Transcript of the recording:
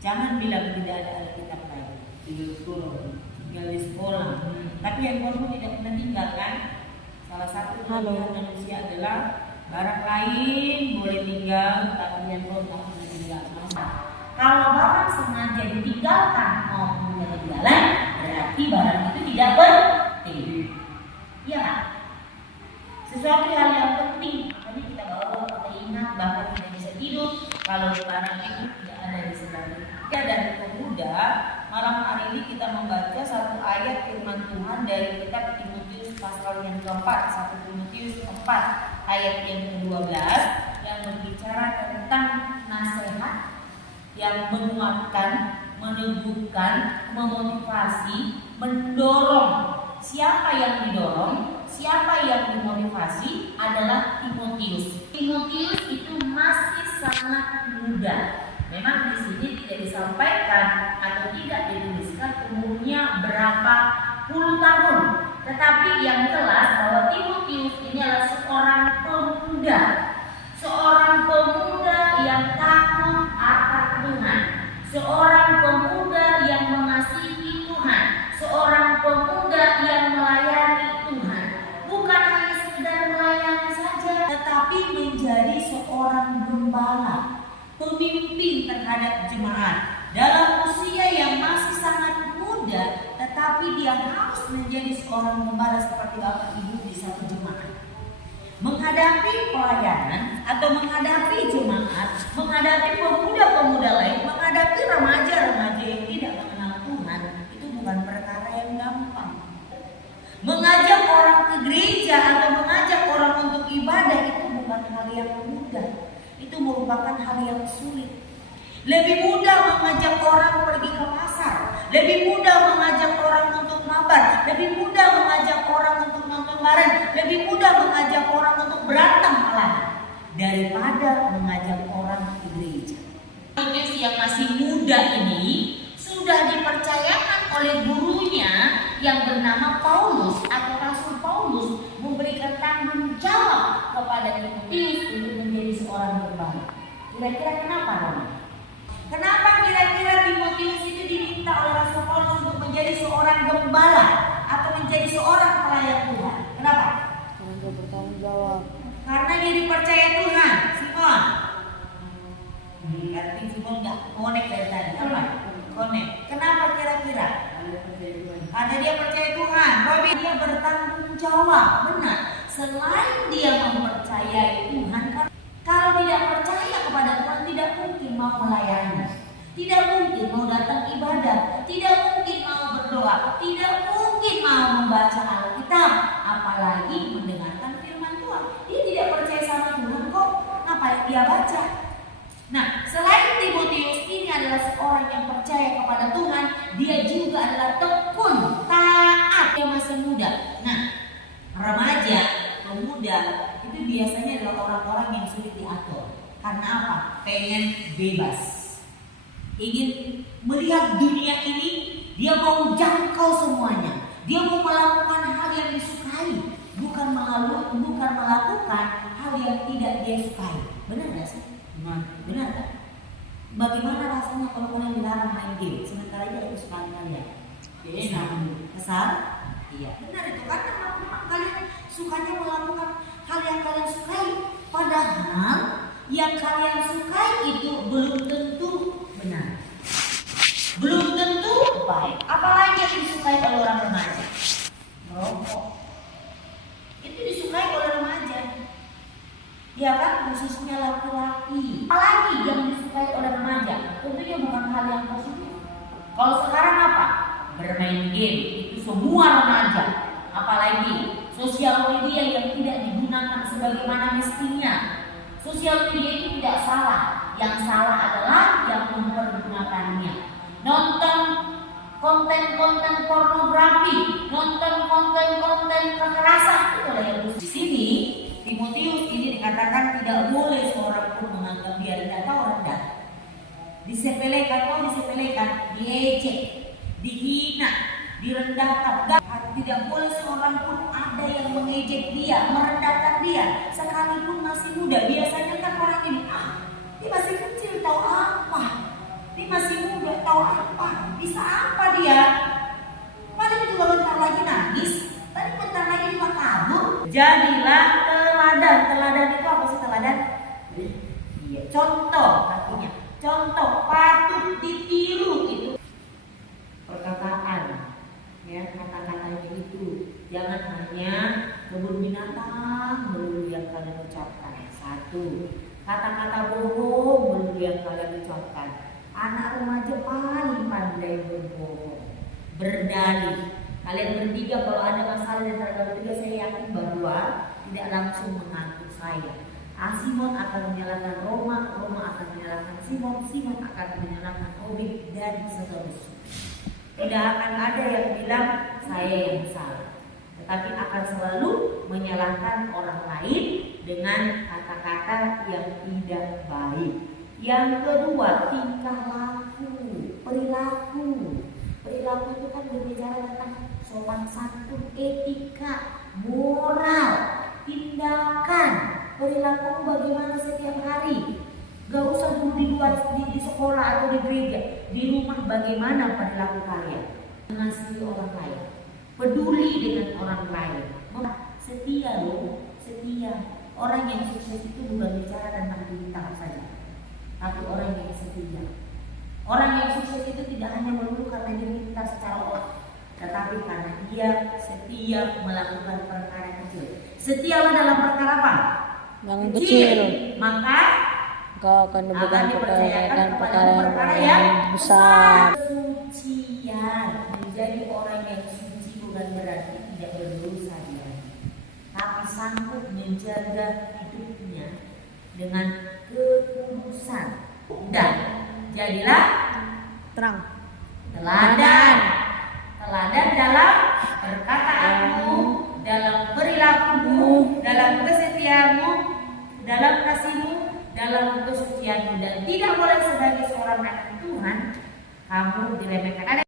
Jangan bilang tidak ada Alkitab lagi. Tinggal di sekolah. Tapi yang kamu tidak pernah tinggal kan? Salah satu kelebihan manusia adalah barang lain boleh tinggal, tapi yang kamu tidak pernah tinggal. Kalau barang sengaja ditinggalkan maupun ketinggalan, berarti barang itu tidak penting. Iya kan? Sesuatu hal yang penting, makanya kita bawa, kita ingat, bahkan kita bisa tidur kalau barang itu tidak ada di sebelah kita. Dan pemuda, malam hari ini kita membaca satu ayat firman Tuhan dari kitab Timotius pasal yang keempat, 1 Timotius 4 ayat yang ke-12 yang berbicara tentang nasihat yang menguatkan, meneguhkan, memotivasi, mendorong. Siapa yang didorong? Siapa yang dimotivasi adalah Timotius. Timotius itu masih sangat muda. Memang di sini tidak disampaikan atau tidak dituliskan umurnya berapa puluh tahun. Tetapi yang jelas bahwa Timotius ini adalah seorang pemuda. Seorang pemuda yang takut akan Tuhan. Seorang pemuda yang mengasihi Tuhan. Seorang pemuda yang melayani Tuhan. Bukan hanya sekedar melayani saja, tetapi menjadi seorang gembala, pemimpin terhadap jemaat. Dalam usia yang masih sangat muda, tetapi dia harus menjadi seorang gembala seperti bapak ibu di satu jemaat. Menghadapi pelayanan atau menghadapi jemaat, menghadapi pemuda-pemuda lain, menghadapi remaja-remaja yang tidak mengenal Tuhan, itu bukan perkara yang gampang. Mengajak orang ke gereja atau mengajak orang untuk ibadah itu bukan hal yang mudah. Itu merupakan hal yang sulit. Lebih mudah mengajak orang pergi ke pasar, lebih mudah mengajak orang untuk mabar, lebih mudah mengajak orang untuk nonton bareng, lebih mudah mengajak orang untuk berantem malah daripada mengajak orang ke gereja. Timotius yang masih muda ini sudah dipercayakan oleh gurunya yang bernama Paulus atau Rasul Paulus memberikan tanggung jawab kepada Timotius untuk menjadi seorang gembala. Kira-kira kenapa Romo? Kenapa kira-kira Timotius itu diminta oleh Rasul Paulus untuk menjadi seorang gembala atau menjadi seorang pelayan Tuhan? Kenapa? Karena dia bertanggung jawab. Karena dia dipercaya Tuhan. Simon. Berarti Simon nggak connect dari tadi. Apa? Connect. Kenapa kira-kira? Karena dia percaya Tuhan. Robi dia bertanggung jawab. Benar. Selain dia mempercayai Tuhan, kalau tidak percaya kepada Tuhan tidak mungkin mau melayani, tidak mungkin mau datang ibadah, tidak mungkin mau berdoa, tidak mungkin mau membaca Alkitab, apalagi mendengarkan firman Tuhan. Dia tidak percaya sama Tuhan kok, ngapain dia baca? Nah, selain Timotius ini adalah seorang yang percaya kepada Tuhan, dia juga adalah tekun, taat, dia masih muda. Nah, remaja, pemuda itu biasanya adalah orang-orang yang sulit diatur. Karena apa? Pengen bebas, ingin melihat dunia ini, dia mau jangkau semuanya, dia mau melakukan hal yang disukai, bukan melakukan hal yang tidak dia sukai. Benar gak sih? Benar kan? Bagaimana rasanya kalau kalian dilarang main game, sementara dia harus suka kalian? Kesal? Iya, benar itu. Karena kalian sukanya melakukan hal yang kalian sukai, padahal yang kalian sukai itu belum tentu benar, belum tentu baik. Apalagi yang disukai oleh orang remaja? Merokok. Itu disukai oleh remaja, ya kan, khususnya laki-laki. Apalagi yang disukai oleh remaja, tentunya bukan hal yang positif. Kalau sekarang apa? Bermain game, itu semua remaja. Apalagi sosial media yang tidak digunakan sebagaimana mestinya. Sosial media itu tidak salah, yang salah adalah yang mempergunakannya. Nonton konten-konten pornografi, nonton konten-konten kekerasan, itu adalah yang di sini. Timotius ini dikatakan tidak boleh seorang pun menganggap dia rendah atau rendah, disepelekan, diejek, dihina, direndahkan. Tidak boleh seorang pun ada yang mengejek dia, merendahkan dia, sekalipun masih muda. Biasanya kan orang ini, dia masih kecil, tahu apa? Dia masih muda. tahu apa, bisa apa dia? Paling juga bentar lagi nangis, tadi bentar lagi juga kabur. Jadilah teladan. Teladan itu apa sih teladan? Iya, contoh artinya. Contoh patut ditiru itu perkataan, ya kata-katanya itu. Jangan hanya kebun binatang melulu yang kalian ucapkan. Satu, kata-kata bohong melulu yang kalian ucapkan. Anak remaja paling pandai berbohong, berdalih. Kalian bertiga kalau ada masalah di antara bertiga, saya yakin bahwa tidak langsung mengaku saya. Simon akan menyalahkan Roma, Roma akan menyalahkan Simon, Simon akan menyalahkan Obed dan seterusnya. Tidak akan ada yang bilang saya yang salah, tetapi akan selalu menyalahkan orang lain dengan kata-kata yang tidak baik. Yang kedua, tingkah laku, perilaku. Perilaku itu kan berbicara tentang sopan santun, etika, moral, tindakan. Perilaku bagaimana setiap hari. Gak usah dulu di luar, di sekolah atau di gereja. Di rumah bagaimana perilaku kalian? Mengasihi orang lain, peduli dengan orang lain, setia loh, setia. Orang yang sukses itu bukan bicara tentang bintang saja, tapi orang yang setia. Orang yang sukses itu tidak hanya melulu karena dia pintar secara otak, tetapi karena dia setia melakukan perkara kecil. Setialah dalam perkara apa? Yang kecil, maka Engkau akan diberikan perkara yang besar. Kesucian, menjadi orang yang suci bukan berarti tidak berdosa dia, tapi sanggup menjaga hidupnya dengan kekudusan. Dan jadilah Terang. teladan. Teladan dalam perkataanmu, dalam perilakumu, dalam kesetiaanmu, dalam kasihmu, dalam kesucianmu. Dan tidak boleh sebagai seorang anak Tuhan kamu diremehkan.